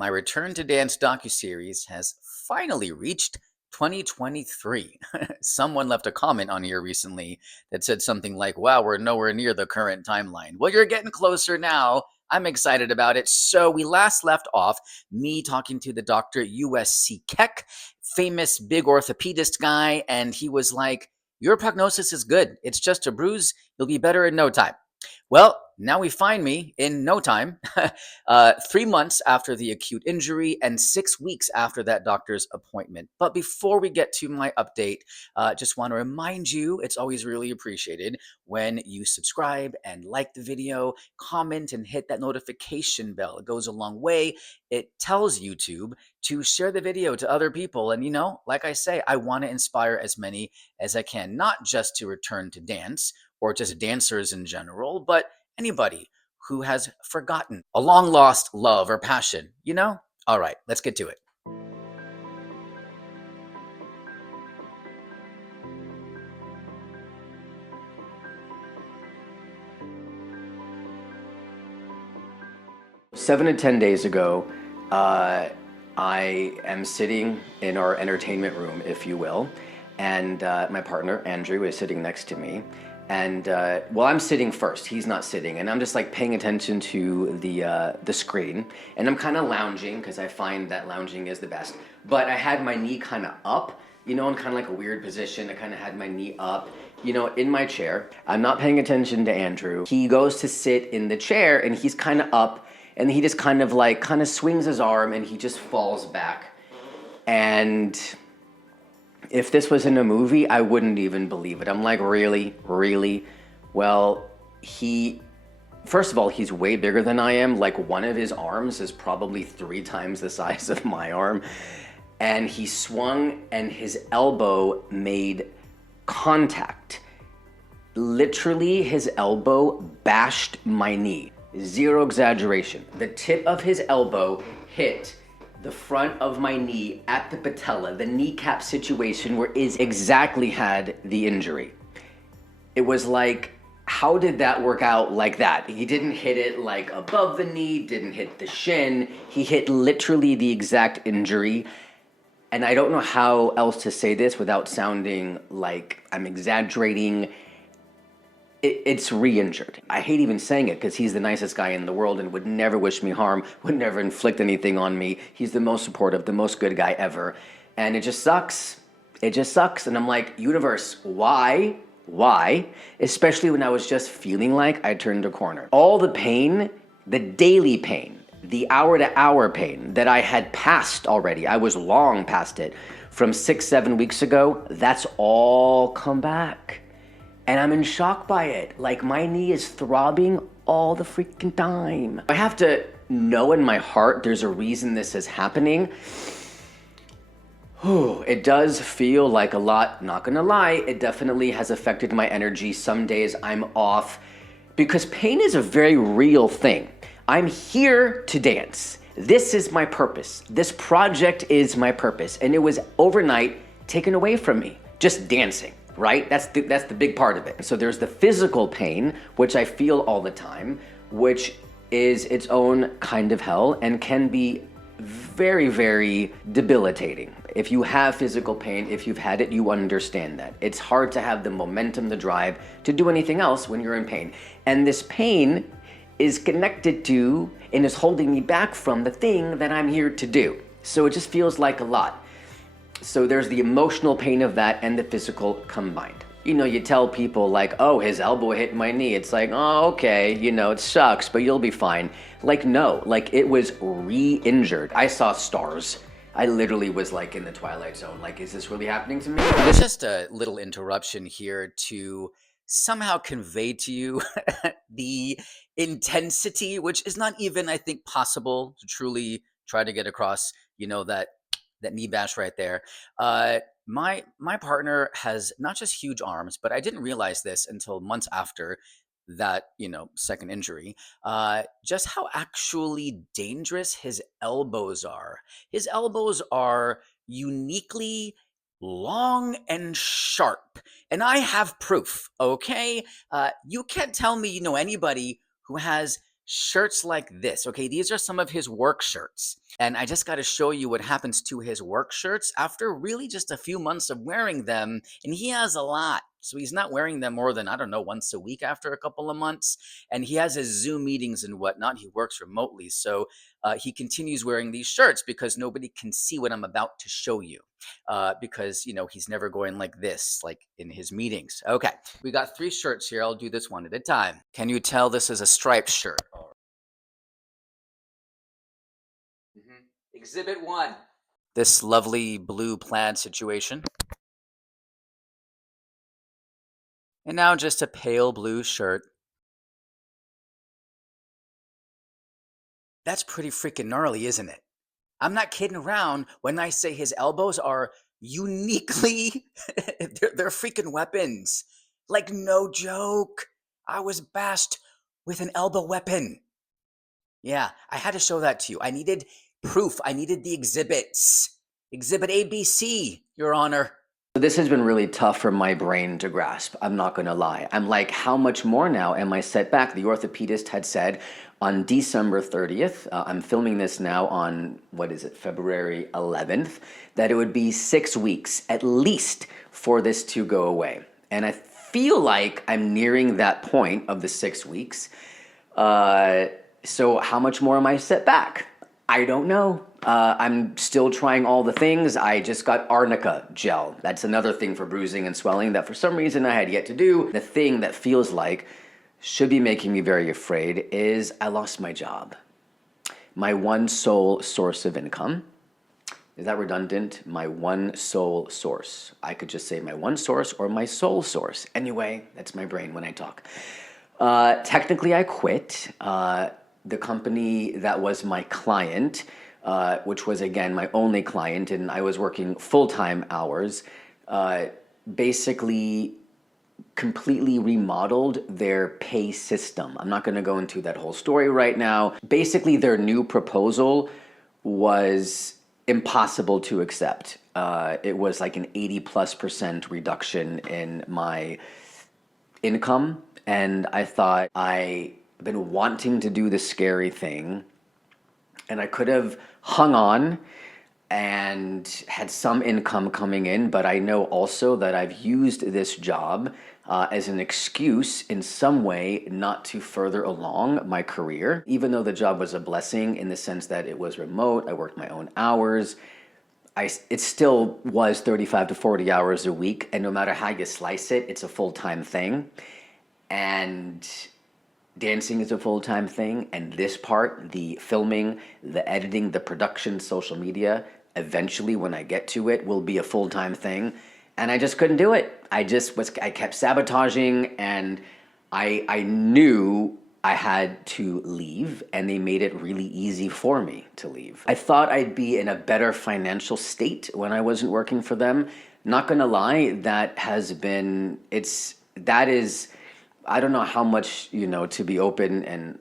my Return to Dance docuseries has finally reached 2023. Someone left a comment on here recently that said something like, wow, we're nowhere near the current timeline. Well, you're getting closer now. I'm excited about it. So we last left off me talking to the Dr. USC Keck, famous big orthopedist guy, and he was like, your prognosis is good. It's just a bruise. You'll be better in no time. Well, now we find me in no time, 3 months after the acute injury and 6 weeks after that doctor's appointment. But before we get to my update, just want to remind you it's always really appreciated when you subscribe and like the video, comment, and hit that notification bell. It goes a long way. It tells YouTube to share the video to other people. And, like I say, I want to inspire as many as I can, not just to return to dance or just dancers in general, but anybody who has forgotten a long lost love or passion, All right, let's get to it. Seven to 10 days ago, I am sitting in our entertainment room, if you will, and my partner, Andrew, is sitting next to me. And well, I'm sitting first, he's not sitting, and I'm just like paying attention to the screen, and I'm kind of lounging because I find that lounging is the best. But I had my knee kind of up, in kind of like a weird position. I kind of had my knee up, in my chair. I'm not paying attention to Andrew. He goes to sit in the chair, and he's kind of up, and he just kind of swings his arm, and he just falls back. And if this was in a movie, I wouldn't even believe it. I'm like, really? Really? Well, first of all, he's way bigger than I am. Like, one of his arms is probably 3 times the size of my arm. And he swung, and his elbow made contact. Literally, his elbow bashed my knee. Zero exaggeration. The tip of his elbow hit the front of my knee at the patella, the kneecap situation where is exactly had the injury. It was like, how did that work out like that? He didn't hit it like above the knee, didn't hit the shin. He hit literally the exact injury. And I don't know how else to say this without sounding like I'm exaggerating. It's re-injured. I hate even saying it because he's the nicest guy in the world and would never wish me harm, would never inflict anything on me. He's the most supportive, the most good guy ever. And it just sucks. It just sucks. And I'm like, universe, why? Why? Especially when I was just feeling like I turned a corner. All the pain, the daily pain, the hour-to-hour pain that I had passed already, I was long past it, from 6-7 weeks ago, that's all come back. And I'm in shock by it. Like, my knee is throbbing all the freaking time. I have to know in my heart there's a reason this is happening. It does feel like a lot, not gonna lie, it definitely has affected my energy. Some days I'm off because pain is a very real thing. I'm here to dance. This is my purpose. This project is my purpose. And it was overnight taken away from me, just dancing. Right? That's the big part of it. So there's the physical pain, which I feel all the time, which is its own kind of hell and can be very, very debilitating. If you have physical pain, if you've had it, you understand that. It's hard to have the momentum, the drive to do anything else when you're in pain. And this pain is connected to and is holding me back from the thing that I'm here to do. So it just feels like a lot. So there's the emotional pain of that and the physical combined. You tell people like, oh, his elbow hit my knee. It's like, oh, okay, it sucks, but you'll be fine. Like, no, like it was re-injured. I saw stars. I literally was like in the twilight zone. Like, is this really happening to me? There's just a little interruption here to somehow convey to you the intensity, which is not even, I think, possible to truly try to get across, that knee bash right there. My partner has not just huge arms, but I didn't realize this until months after that, second injury, just how actually dangerous his elbows are. His elbows are uniquely long and sharp. And I have proof, okay? You can't tell me you know anybody who has shirts like this. Okay, these are some of his work shirts. And I just got to show you what happens to his work shirts after really just a few months of wearing them. And he has a lot. So he's not wearing them more than, I don't know, once a week after a couple of months. And he has his Zoom meetings and whatnot. He works remotely. So he continues wearing these shirts because nobody can see what I'm about to show you. Because, he's never going like this, like in his meetings. Okay, we got 3 shirts here. I'll do this one at a time. Can you tell this is a striped shirt? Exhibit 1. This lovely blue plaid situation. And now just a pale blue shirt. That's pretty freaking gnarly, isn't it? I'm not kidding around when I say his elbows are uniquely, they're freaking weapons. Like, no joke. I was bashed with an elbow weapon. Yeah, I had to show that to you. I needed proof. I needed the exhibits. Exhibit ABC, Your Honor. This has been really tough for my brain to grasp. I'm not going to lie. I'm like, how much more now am I set back? The orthopedist had said on December 30th, I'm filming this now on, February 11th, that it would be 6 weeks at least for this to go away. And I feel like I'm nearing that point of the 6 weeks. So how much more am I set back? I don't know. I'm still trying all the things. I just got arnica gel. That's another thing for bruising and swelling that for some reason I had yet to do. The thing that feels like should be making me very afraid is I lost my job. My one sole source of income. Is that redundant? My one sole source. I could just say my one source or my sole source. Anyway, that's my brain when I talk. Technically, I quit. The company that was my client, which was again my only client, and I was working full-time hours, basically completely remodeled their pay system. I'm not going to go into that whole story right now. Basically, their new proposal was impossible to accept. It was like an 80+% reduction in my income, and I thought I've been wanting to do the scary thing, and I could have hung on and had some income coming in, but I know also that I've used this job as an excuse in some way not to further along my career. Even though the job was a blessing in the sense that it was remote, I worked my own hours, it still was 35 to 40 hours a week, and no matter how you slice it, it's a full-time thing. And dancing is a full-time thing, and this part, the filming, the editing, the production, social media, eventually when I get to it, will be a full-time thing. And I just couldn't do it. I kept sabotaging, and I knew I had to leave, and they made it really easy for me to leave. I thought I'd be in a better financial state when I wasn't working for them. Not gonna lie, that is, I don't know how much, to be open and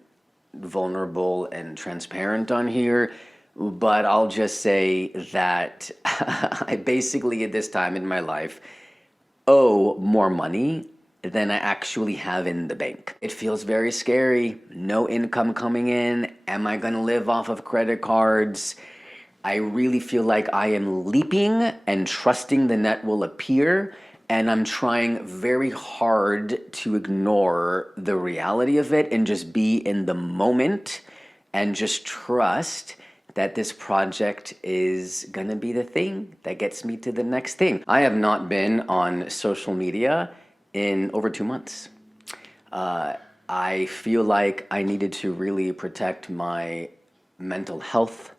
vulnerable and transparent on here, but I'll just say that I basically at this time in my life owe more money than I actually have in the bank. It feels very scary. No income coming in. Am I gonna live off of credit cards? I really feel like I am leaping and trusting the net will appear, and I'm trying very hard to ignore the reality of it and just be in the moment and just trust that this project is gonna be the thing that gets me to the next thing. I have not been on social media in over 2 months. I feel like I needed to really protect my mental health,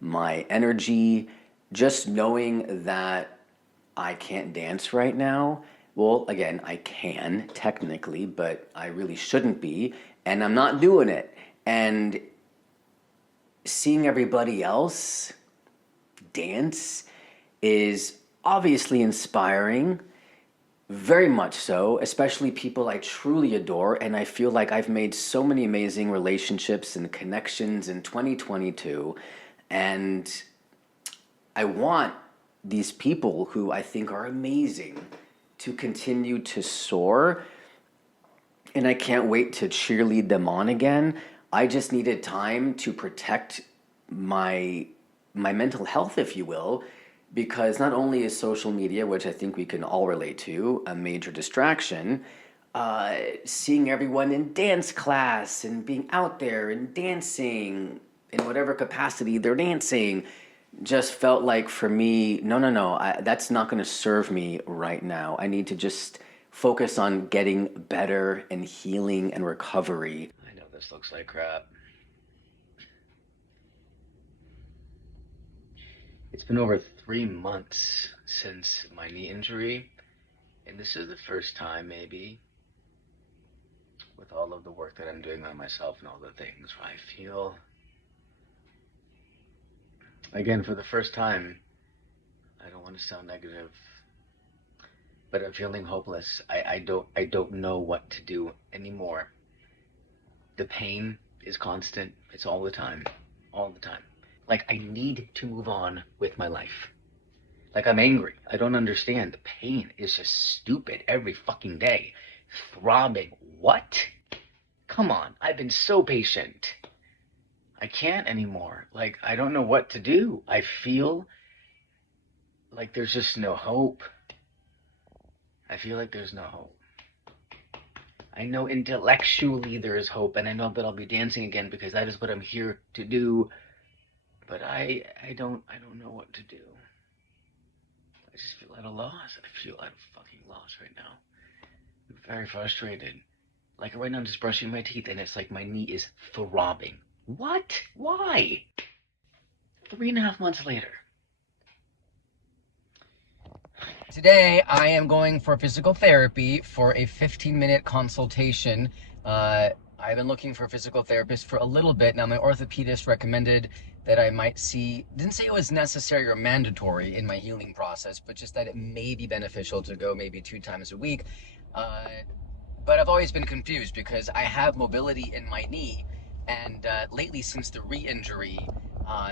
my energy, just knowing that I can't dance right now. Well, again, I can technically, but I really shouldn't be, and I'm not doing it. And seeing everybody else dance is obviously inspiring, very much so, especially people I truly adore, and I feel like I've made so many amazing relationships and connections in 2022, and I want these people who I think are amazing to continue to soar, and I can't wait to cheerlead them on again. I just needed time to protect my my mental health, if you will, because not only is social media, which I think we can all relate to, a major distraction, seeing everyone in dance class and being out there and dancing in whatever capacity they're dancing just felt like for me, no, no, no, that's not going to serve me right now. I need to just focus on getting better and healing and recovery. I know this looks like crap. It's been over 3 months since my knee injury, and this is the first time, maybe, with all of the work that I'm doing on myself and all the things, where I feel, again, for the first time, I don't want to sound negative, but I'm feeling hopeless. I don't know what to do anymore. The pain is constant. It's all the time. All the time. Like, I need to move on with my life. Like, I'm angry. I don't understand. The pain is just stupid every fucking day. Throbbing. What? Come on. I've been so patient. I can't anymore. Like, I don't know what to do. I feel like there's just no hope. I feel like there's no hope. I know intellectually there is hope, and I know that I'll be dancing again because that is what I'm here to do. But I don't know what to do. I just feel at a loss. I feel at a fucking loss right now. I'm very frustrated. Like right now I'm just brushing my teeth and it's like my knee is throbbing. What? Why? 3.5 months later. Today, I am going for physical therapy for a 15-minute consultation. I've been looking for a physical therapist for a little bit. Now, my orthopedist recommended that I might see, didn't say it was necessary or mandatory in my healing process, but just that it may be beneficial to go maybe 2 times a week. But I've always been confused because I have mobility in my knee, and lately since the re-injury,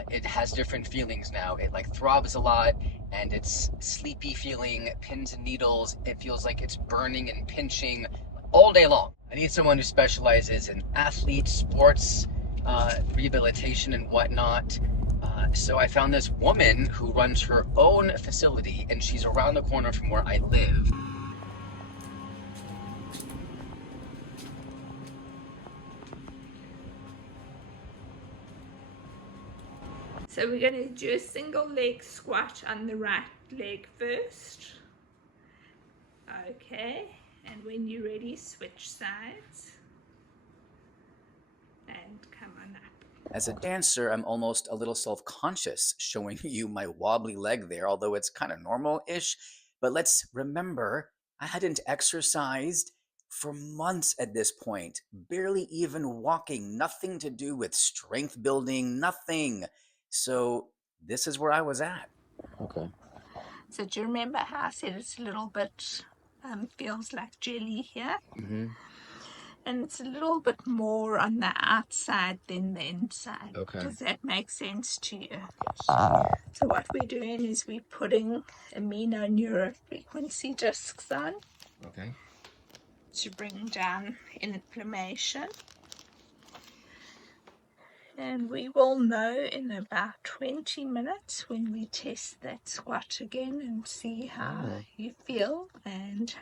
it has different feelings now. It like throbs a lot, and it's sleepy feeling, pins and needles. It feels like it's burning and pinching all day long. I need someone who specializes in athlete sports, rehabilitation and whatnot. So I found this woman who runs her own facility, and she's around the corner from where I live. So we're going to do a single leg squat on the right leg first. Okay, and when you're ready, switch sides and come on up. As a dancer, I'm almost a little self-conscious showing you my wobbly leg there, although it's kind of normal-ish. But let's remember, I hadn't exercised for months at this point, barely even walking, nothing to do with strength building, nothing. So this is where I was at. Okay. So do you remember how I said it's a little bit, feels like jelly here? Mm-hmm. And it's a little bit more on the outside than the inside. Okay. Does that make sense to you? So what we're doing is we're putting amino neurofrequency discs on Okay. to bring down inflammation. And we will know in about 20 minutes when we test that squat again and see how you feel and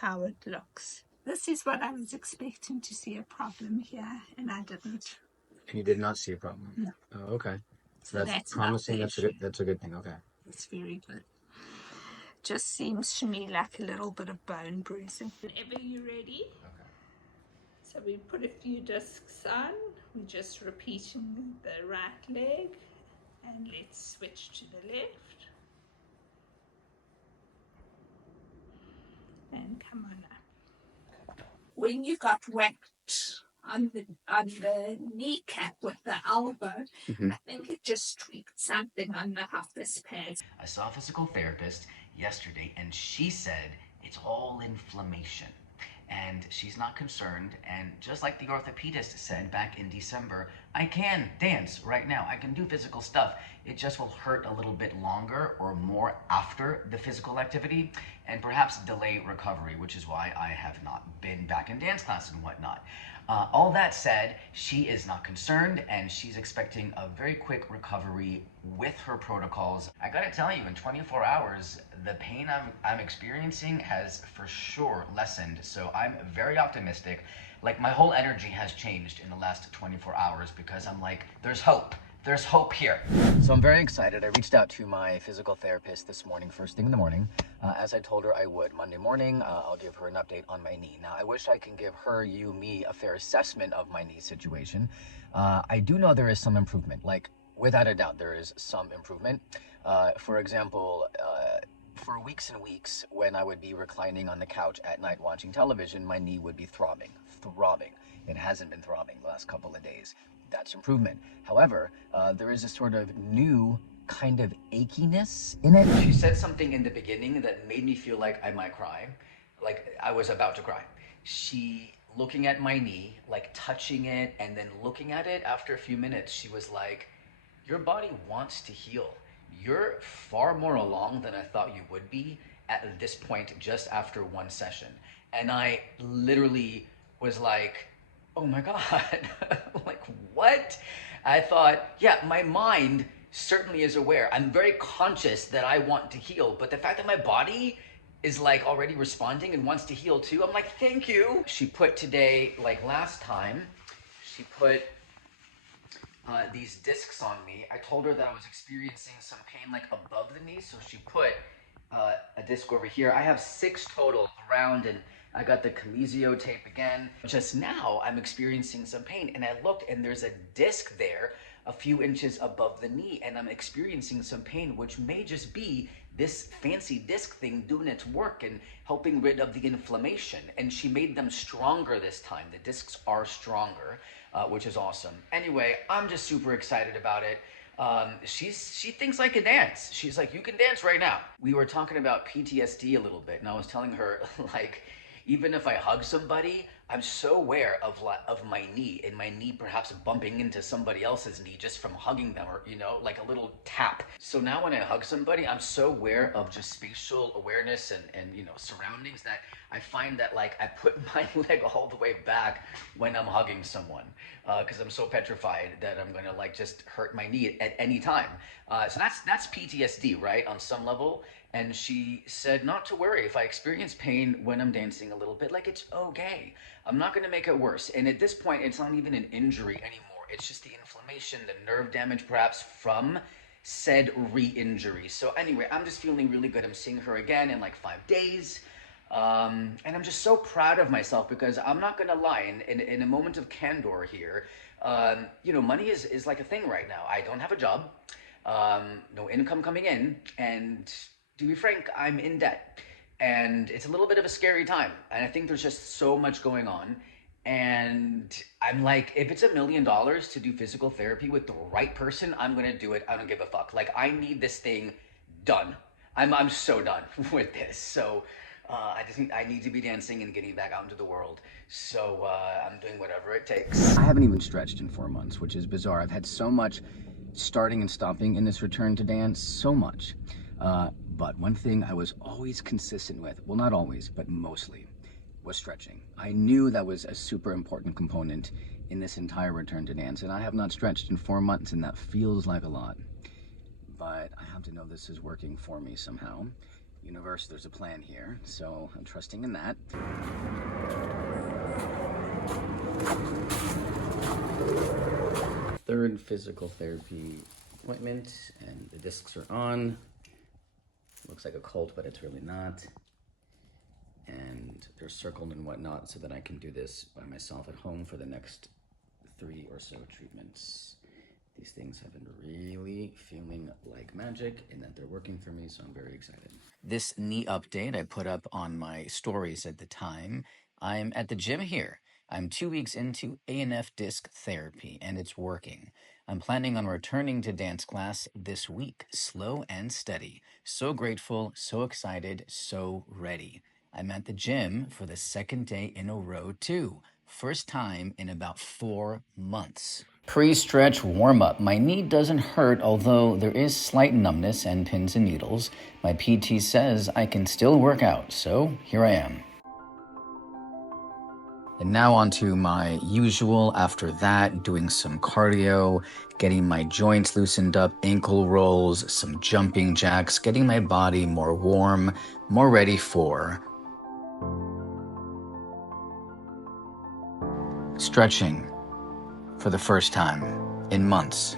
how it looks. This is what I was expecting to see a problem here, and I didn't. You did not see a problem? No. Oh, okay. So that's promising. not the issue. That's a good thing. Okay. It's very good. Just seems to me like a little bit of bone bruising. Whenever you're ready. Okay. So we put a few discs on. We're just repeating the right leg, and let's switch to the left. And come on up. When you got whacked on the kneecap with the elbow, I think it just tweaked something on the Hoffus pads. I saw a physical therapist yesterday, and she said it's all inflammation. And she's not concerned. And just like the orthopedist said back in December, I can dance right now. I can do physical stuff. It just will hurt a little bit longer or more after the physical activity and perhaps delay recovery, which is why I have not been back in dance class and whatnot. All that said, she is not concerned and she's expecting a very quick recovery with her protocols. I gotta tell you, in 24 hours, the pain I'm experiencing has for sure lessened. So I'm very optimistic. Like, my whole energy has changed in the last 24 hours because I'm like, there's hope. There's hope here. So I'm very excited. I reached out to my physical therapist this morning, first thing in the morning, as I told her I would. Monday morning, I'll give her an update on my knee. Now, I wish I can give her, you, me, a fair assessment of my knee situation. I do know there is some improvement. Like, without a doubt, there is some improvement. For example, for weeks and weeks, when I would be reclining on the couch at night watching television, my knee would be throbbing. It hasn't been throbbing the last couple of days. That's improvement. However, there is a sort of new kind of achiness in it. She said something in the beginning that made me feel like I might cry, like I was about to cry. She, looking at my knee, like touching it and then looking at it, after a few minutes, she was like, your body wants to heal. You're far more along than I thought you would be at this point just after one session. And I literally was like, oh my God, like what? I thought, yeah, my mind certainly is aware. I'm very conscious that I want to heal, but the fact that my body is like already responding and wants to heal too, I'm like, thank you. She put today, like last time, she put these discs on me. I told her that I was experiencing some pain like above the knee, so she put a disc over here. I have 6 total around, and I got the Colisio tape again. Just now, I'm experiencing some pain, and I looked, and there's a disc there a few inches above the knee, and I'm experiencing some pain, which may just be this fancy disc thing doing its work and helping rid of the inflammation. And she made them stronger this time. The discs are stronger, which is awesome. Anyway, I'm just super excited about it. She thinks I can dance. She's like, you can dance right now. We were talking about PTSD a little bit, and I was telling her, like, even if I hug somebody, I'm so aware of my knee, and my knee perhaps bumping into somebody else's knee just from hugging them, or, you know, like a little tap. So now when I hug somebody, I'm so aware of just spatial awareness and you know, surroundings, that I find that, like, I put my leg all the way back when I'm hugging someone, because I'm so petrified that I'm gonna, like, just hurt my knee at any time. So that's PTSD, right, on some level. And she said not to worry if I experience pain when I'm dancing a little bit, like, it's okay. I'm not gonna make it worse. And at this point, it's not even an injury anymore. It's just the inflammation, the nerve damage perhaps from said re-injury. So anyway, I'm just feeling really good. I'm seeing her again in like 5 days. And I'm just so proud of myself, because I'm not gonna lie, in a moment of candor here, you know, money is like a thing right now. I don't have a job, no income coming in, and to be frank, I'm in debt. And it's a little bit of a scary time. And I think there's just so much going on. And I'm like, if it's $1 million to do physical therapy with the right person, I'm gonna do it. I don't give a fuck. Like, I need this thing done. I'm so done with this. So I need to be dancing and getting back out into the world. So I'm doing whatever it takes. I haven't even stretched in 4 months, which is bizarre. I've had so much starting and stopping in this return to dance, so much. But one thing I was always consistent with, well, not always, but mostly, was stretching. I knew that was a super important component in this entire return to dance, and I have not stretched in 4 months, and that feels like a lot. But I have to know this is working for me somehow. Universe, there's a plan here, so I'm trusting in that. Third physical therapy appointment, and the discs are on. Looks like a cult, but it's really not. And they're circled and whatnot so that I can do this by myself at home for the next 3 or so treatments. These things have been really feeling like magic, and that they're working for me, so I'm very excited. This knee update I put up on my stories at the time. I'm at the gym here. I'm 2 weeks into A&F disc therapy, and it's working. I'm planning on returning to dance class this week, slow and steady. So grateful, so excited, so ready. I'm at the gym for the 2nd day in a row, too. First time in about 4 months. Pre-stretch warm-up. My knee doesn't hurt, although there is slight numbness and pins and needles. My PT says I can still work out, so here I am. And now on to my usual after that, doing some cardio, getting my joints loosened up, ankle rolls, some jumping jacks, getting my body more warm, more ready for stretching for the first time in months.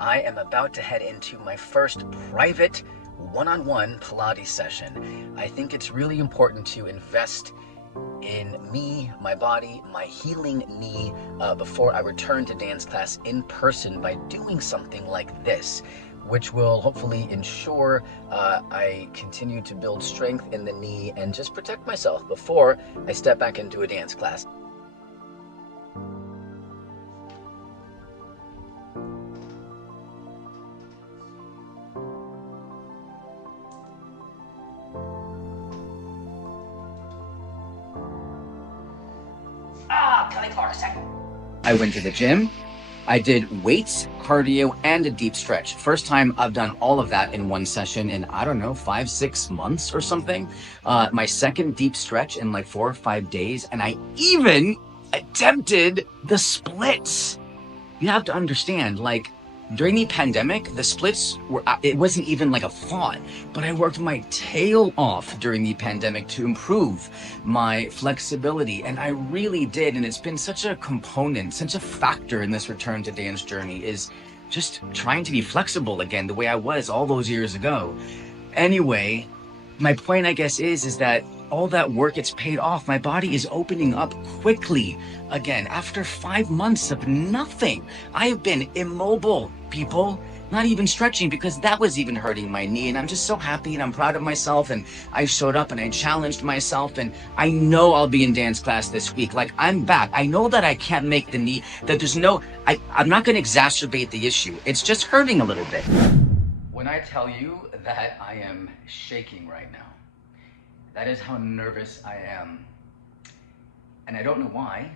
I am about to head into my first private one-on-one Pilates session. I think it's really important to invest in me, my body, my healing knee before I return to dance class in person by doing something like this, which will hopefully ensure I continue to build strength in the knee and just protect myself before I step back into a dance class. I went to the gym. I did weights, cardio, and a deep stretch. First time I've done all of that in one session in, I don't know, 5-6 months or something. My second deep stretch in like 4 or 5 days. And I even attempted the splits. You have to understand, like, during the pandemic, the splits were, it wasn't even like a thought, but I worked my tail off during the pandemic to improve my flexibility. And I really did. And it's been such a component, such a factor in this return to dance journey, is just trying to be flexible again, the way I was all those years ago. Anyway, my point, I guess, is that all that work, it's paid off. My body is opening up quickly again after 5 months of nothing. I have been immobile, people, not even stretching, because that was even hurting my knee. And I'm just so happy and I'm proud of myself. And I showed up and I challenged myself. And I know I'll be in dance class this week. Like, I'm back. I know that I can't make the knee, that there's no, I'm not going to exacerbate the issue. It's just hurting a little bit. When I tell you that I am shaking right now, that is how nervous I am. And I don't know why.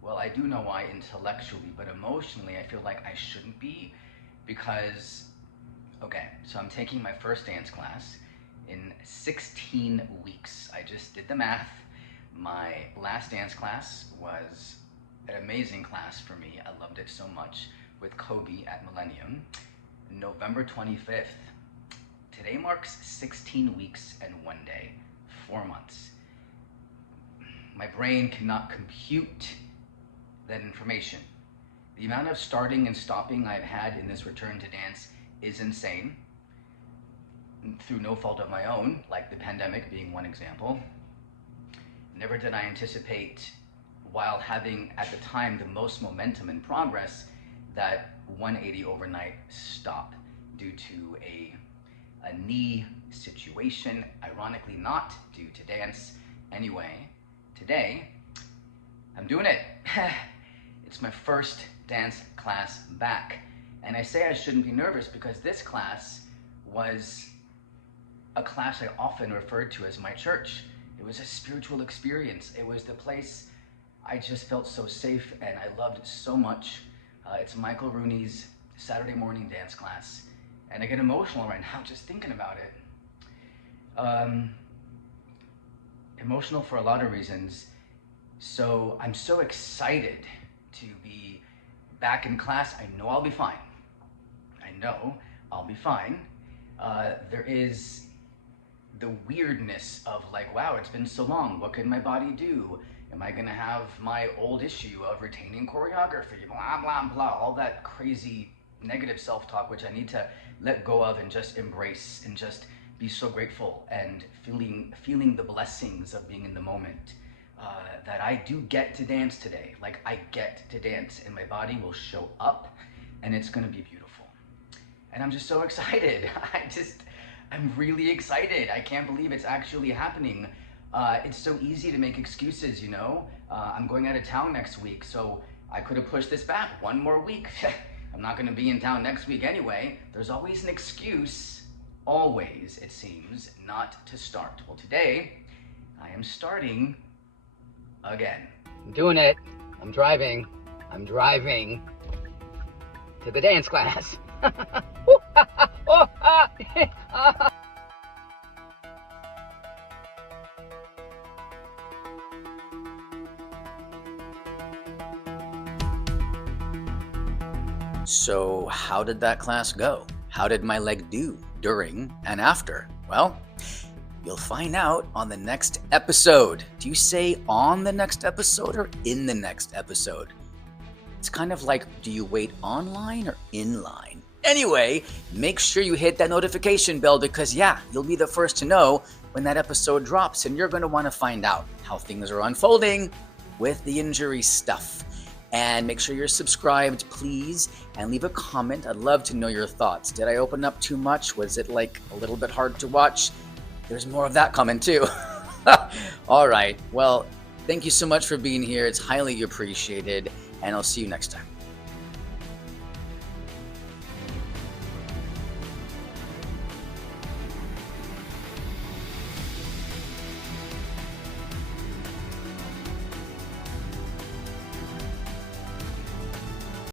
Well, I do know why intellectually, but emotionally I feel like I shouldn't be, because, okay, so I'm taking my first dance class in 16 weeks. I just did the math. My last dance class was an amazing class for me. I loved it so much, with Kobe at Millennium, November 25th. Today marks 16 weeks and 1 day, 4 months. My brain cannot compute that information. The amount of starting and stopping I've had in this return to dance is insane, through no fault of my own, like the pandemic being one example. Never did I anticipate, while having at the time the most momentum and progress, that 180 overnight stop due to a knee situation, ironically not due to dance. Anyway, today I'm doing it. It's my first dance class back. And I say I shouldn't be nervous because this class was a class I often referred to as my church. It was a spiritual experience. It was the place I just felt so safe and I loved it so much. It's Michael Rooney's Saturday morning dance class. And I get emotional right now just thinking about it. Emotional for a lot of reasons. So I'm so excited to be back in class. I know I'll be fine. I know I'll be fine. There is the weirdness of like, wow, it's been so long. What can my body do? Am I gonna have my old issue of retaining choreography? Blah, blah, blah, all that crazy negative self-talk, which I need to let go of and just embrace and just be so grateful and feeling the blessings of being in the moment. That I do get to dance today. Like, I get to dance and my body will show up and it's gonna be beautiful. And I'm just so excited. I'm really excited. I can't believe it's actually happening. It's so easy to make excuses, you know? I'm going out of town next week, so I could have pushed this back one more week. I'm not gonna be in town next week anyway. There's always an excuse, always, it seems, not to start. Well, today, I am starting again. I'm doing it. I'm driving to the dance class. So, how did that class go? How did my leg do during and after? Well, you'll find out on the next episode. Do you say on the next episode or in the next episode? It's kind of like, do you wait online or in line? Anyway, make sure you hit that notification bell because, yeah, you'll be the first to know when that episode drops, and you're going to want to find out how things are unfolding with the injury stuff. And make sure you're subscribed, please, and leave a comment. I'd love to know your thoughts. Did I open up too much? Was it like a little bit hard to watch? There's more of that coming too. All right. Well, thank you so much for being here. It's highly appreciated, and I'll see you next time.